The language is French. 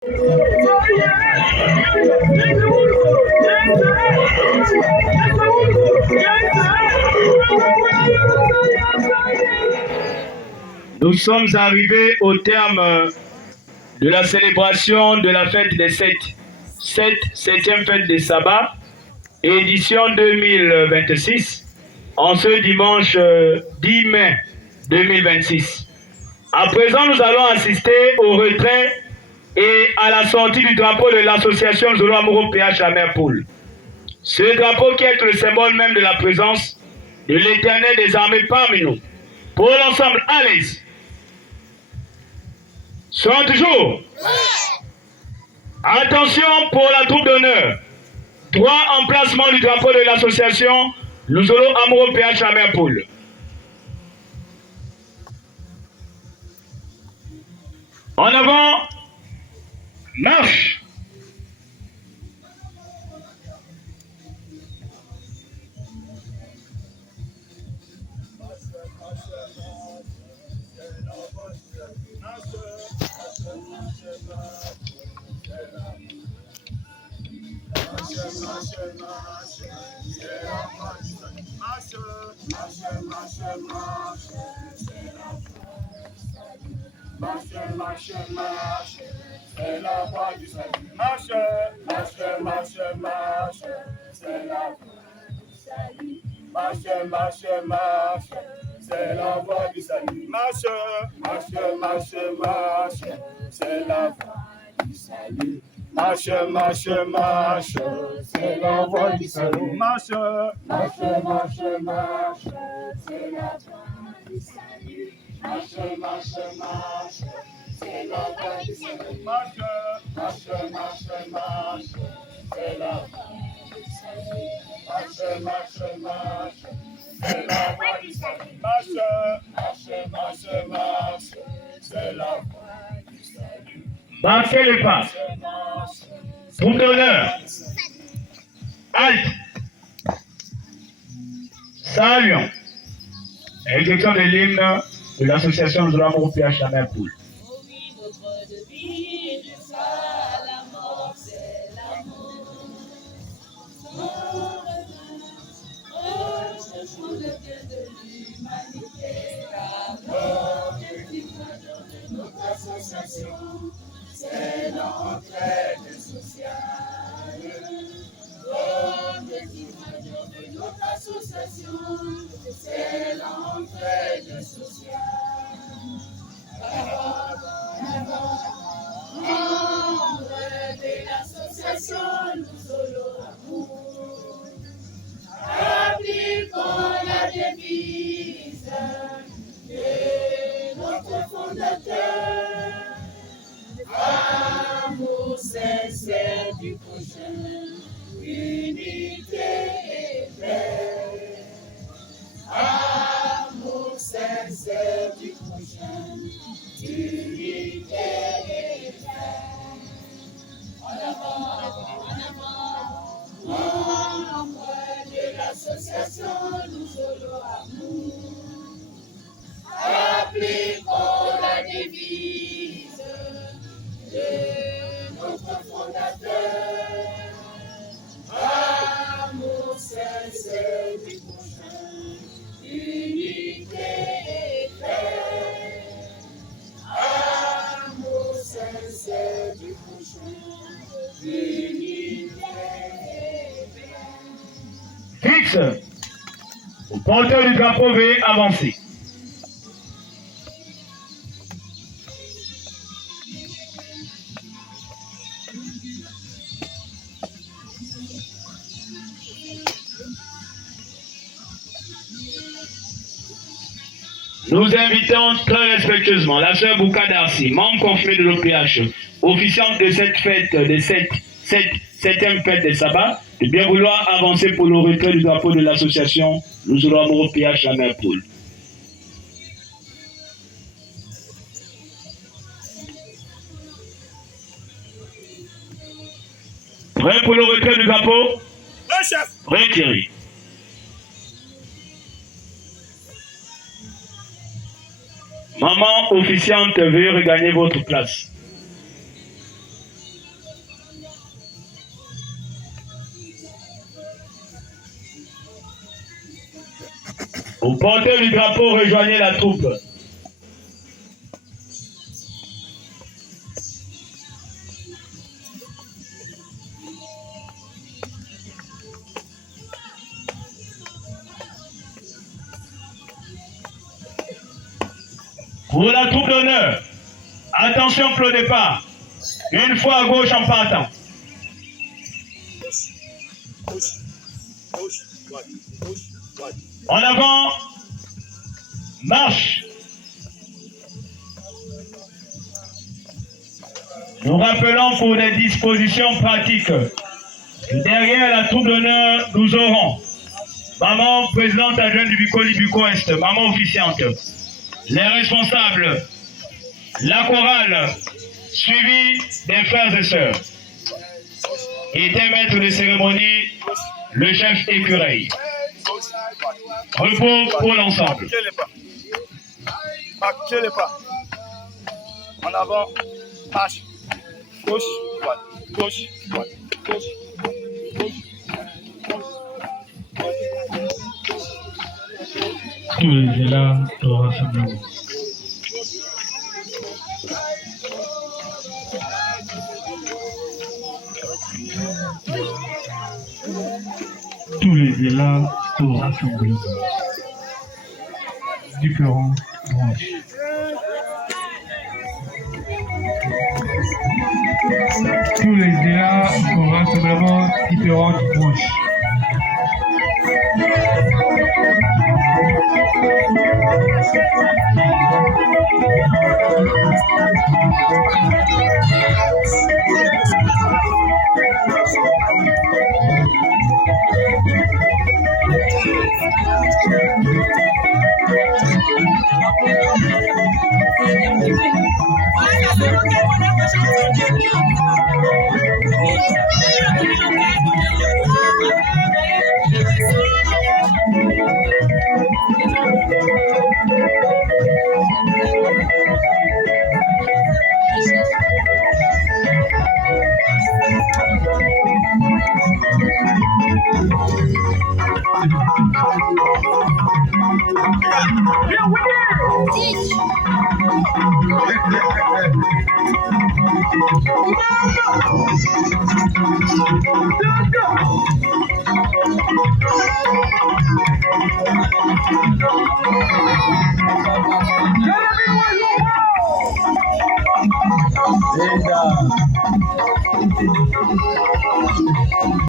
Nous sommes arrivés au terme de la célébration de la fête des septième fête des sabbats, édition 2026, en ce dimanche 10 mai 2026. À présent, nous allons assister au retrait et à la sortie du drapeau de l'association Zolo Amuro PH à Merpoul. Ce drapeau qui est le symbole même de la présence de l'Éternel des armées parmi nous. Pour l'ensemble, à l'aise. Sont toujours. Attention pour la troupe d'honneur. Droit emplacement du drapeau de l'association Zolo Amuro PH à Merpoul. En avant, marche. Marche, c'est la voie du salut. Marche, c'est la voie du salut. Marche, c'est la voie du salut. Marche, c'est la voie du salut. Marche, c'est la voie du salut. Marche, c'est la voie du salut. Marche, c'est la voie du salut. Marche, c'est la voie du salut. Marche, c'est la voie du salut. Marche, c'est la voie du salut. Marquez le pas. Troupe d'honneur. Halte. Saluons. Exécution de l'hymne de l'association Zolo Amuro PH à Merpoul. Oh oui, notre devise jusqu'à la mort, c'est l'amour. Ce chant de bien de l'humanité, l'amour de notre association, c'est l'entraide sociale. L'objectif majeur de notre association, c'est l'entraide sociale. Membre de l'association Zolo Amour, appliquons la devise de notre fondateur. Amour sincère du prochain, unité et paix. Amour sincère du prochain, unité et paix. En avant, membre de l'association Zolo Amour, appliquons la devise de notre fondateur. Amour sincère du prochain, unité et paix. Amour sincère du prochain, unité et paix. Fixe. Le porteur du drapeau veuillez avancer. Nous invitons très respectueusement la sœur Bouka Darcy, membre confirmé de l'OPH, officiante de cette fête, de cette septième fête des sabbats, de bien vouloir avancer pour le retrait du drapeau de l'association Zolo Amuro PH à Merpoul. Prêt pour le retrait du drapeau? Le chef. Retiré. Maman officiante, veuillez regagner votre place. Au porteur du drapeau, rejoignez la troupe. Pour la troupe d'honneur, attention pour le départ. Une fois à gauche en partant. En avant, marche. Nous rappelons pour des dispositions pratiques. Derrière la troupe d'honneur, nous aurons maman présidente adjointe du Bucco Est, maman officiante, les responsables, la chorale, suivie des frères et sœurs. Était maître de cérémonie, le chef écureuil. Repos pour l'ensemble. Marquez les pas. En avant, marche. Gauche, droite, gauche, droite, gauche, gauche. Tous les élans au rassemblement. Tous les élans au rassemblement. Différentes branches. Tous les élans au rassemblement, différentes branches. Venga.